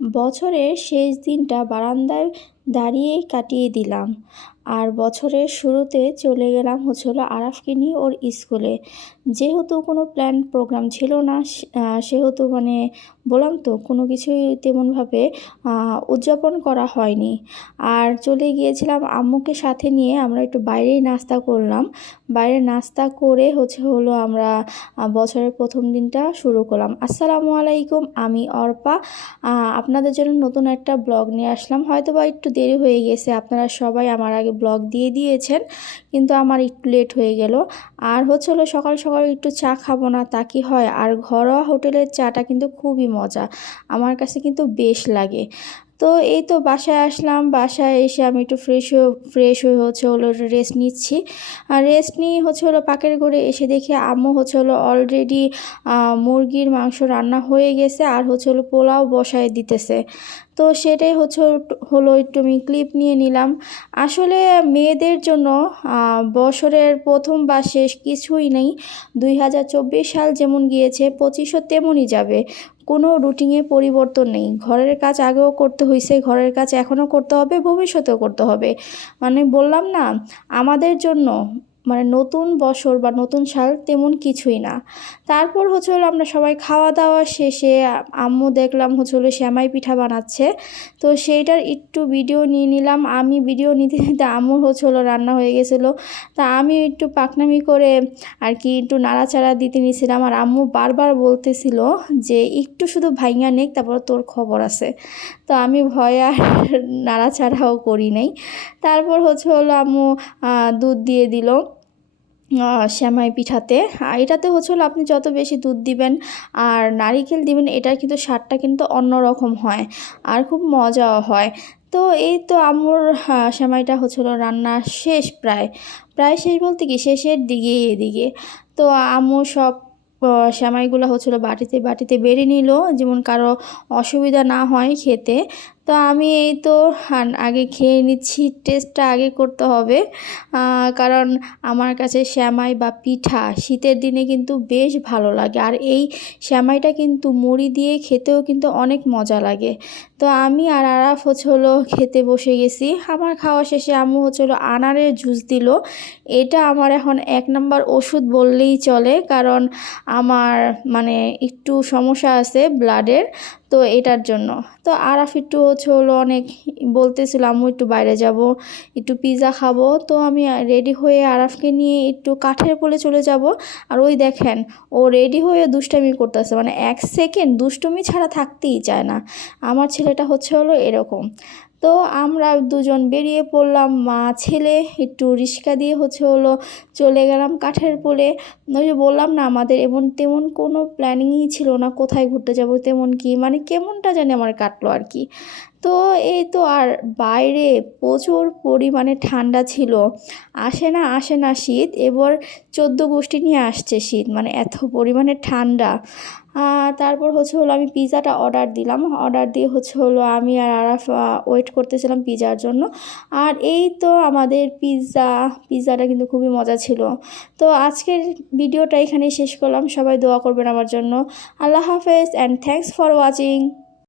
বছরের শেষ দিনটা বারান্দায় দাঁড়িয়েই কাটিয়ে দিলাম। আর বছরের শুরুতে চলে গেলাম হলো আরাফকে নিয়ে ওর স্কুলে। যেহেতু কোনো প্ল্যান প্রোগ্রাম ছিল না, সেহেতু বললাম তো কোনো কিছুই তেমনভাবে উদযাপন করা হয়নি। আর চলে গিয়েছিলাম আম্মুকে সাথে নিয়ে, আমরা একটু বাইরেই নাস্তা করলাম। বাইরে নাস্তা করে হলো আমরা বছরের প্রথম দিনটা শুরু করলাম। আসসালামু আলাইকুম, আমি অর্পা। আপনাদের জন্য নতুন একটা ব্লগ নিয়ে আসলাম। হয়তো বা একটু দেরি হয়ে গেছে, আপনারা সবাই আমার আগে ব্লগ দিয়ে দিয়েছেন, কিন্তু আমার একটু লেট হয়ে গেল। আর হলো সকাল সকাল একটু চা খাবো না তা কি হয়? আর ঘরোয়া হোটেলের চাটা কিন্তু খুবই মজা, আমার কাছে কিন্তু বেশ লাগে। তো এই তো বাসায় আসলাম। বাসায় এসে আমি একটু ফ্রেশ হয়ে হলো রেস্ট নিচ্ছি। আর রেস্ট নিয়ে হলো পাকের ঘরে এসে দেখি আম্মু হলো অলরেডি মুরগির মাংস রান্না হয়ে গেছে, আর হলো পোলাও বসায় দিতেছে। তো সেটাই হলো একটু আমি ক্লিপ নিয়ে নিলাম। আসলে মেয়েদের জন্য বছরের প্রথম বা শেষ কিছুই নেই। 2024 সাল যেমন গিয়েছে, 2500 তেমনই যাবে। কোনো রুটিনে পরিবর্তন নেই। ঘরের কাজ আগেও করতে হয়েছে, ঘরের কাজ এখনও করতে হবে, ভবিষ্যতেও করতে হবে। বললাম না, আমাদের জন্য নতুন বছর বা নতুন সাল তেমন কিছুই না। তারপর হলো আমরা সবাই খাওয়া দাওয়া শেষে আম্মু দেখলাম হলো সেমাই পিঠা বানাচ্ছে। তো সেইটার একটু ভিডিও নিয়ে নিলাম। আমি ভিডিও নিতে নিতে আম্মুর হলো রান্না হয়ে গেছিলো। তা আমি একটু পাকনামি করে আর কি একটু নাড়াচাড়া দিতে নিয়েছিলাম। আর আম্মু বারবার বলতেছিল যে একটু শুধু ভাইঙা নেক, তারপর তোর খবর আছে। তো আমি ভয়ে আর নাড়াচাড়াও করি নাই। তারপর হলো আম্মু দুধ দিয়ে দিল সেমাই পিঠাতে। এটাতে হলো আপনি যত বেশি দুধ দিবেন আর নারিকেল দিবেন, এটার কিন্তু স্বাদটা কিন্তু অন্যরকম হয় আর খুব মজাও হয়। তো এই তো আম্মুর সেমাইটা হলো রান্না শেষ, প্রায় প্রায় শেষ বলতে কি শেষের দিকে এদিকে। তো আম্মু সব সেমাইগুলো হলো বাটিতে বাটিতে বেড়ে নিল, যেমন কারো অসুবিধা না হয় খেতে। তো আমি এই তো আগে খেয়ে নিচ্ছি, টেস্টটা আগে করতে হবে। কারণ আমার কাছে সেমাই বা পিঠা শীতের দিনে কিন্তু বেশ ভালো লাগে। আর এই সেমাইটা কিন্তু মুড়ি দিয়ে খেতেও কিন্তু অনেক মজা লাগে। তো আমি আর আরাফ হলো খেতে বসে গেছি। আমার খাওয়া শেষে আম্মু হলো আনারের জুস দিল। এটা আমার এখন 1 নাম্বার ওষুধ বললেই চলে, কারণ আমার একটু সমস্যা আছে ব্লাডের, তো এটার জন্য। তো আরাফ একটু হলো অনেক বলতেছিল আম্মু একটু বাইরে যাব, একটু পিৎজা খাবো। তো আমি রেডি হয়ে আরাফকে নিয়ে একটু কাঠের পোলে চলে যাব। আর ওই দেখেন, ও রেডি হয়ে দুষ্টামি করতেছে, 1 সেকেন্ড দুষ্টুমি ছাড়া থাকতেই চায় না। আমার ছেলেটা হলো এরকম। তো আমরা দুজন বেরিয়ে পড়লাম, মা ছেলে, একটু রিক্সা দিয়ে হলো চলে গেলাম কাঠের পোলে। ওই যে বললাম না, আমাদের তেমন কোনো প্ল্যানিংই ছিল না কোথায় ঘুরতে যাব, তেমন কি কেমনটা জানি আমার কাটলো আর কি। তো এই তো, আর বাইরে প্রচুর পরিমাণে ঠান্ডা ছিল। আসে না শীত, এবার 14 গোষ্ঠী নিয়ে আসছে শীত, এত পরিমাণে ঠান্ডা। তারপর হলো আমি পিৎজাটা অর্ডার দিলাম। অর্ডার দিয়ে হলো আমি আর আরাফ ওয়েট করতেছিলাম পিৎজার জন্য। আর এই তো আমাদের পিৎজাটা কিন্তু খুবই মজা ছিল। তো আজকের ভিডিওটা এখানেই শেষ করলাম। সবাই দোয়া করবেন আমার জন্য। আল্লাহ হাফেজ অ্যান্ড থ্যাঙ্কস ফর ওয়াচিং।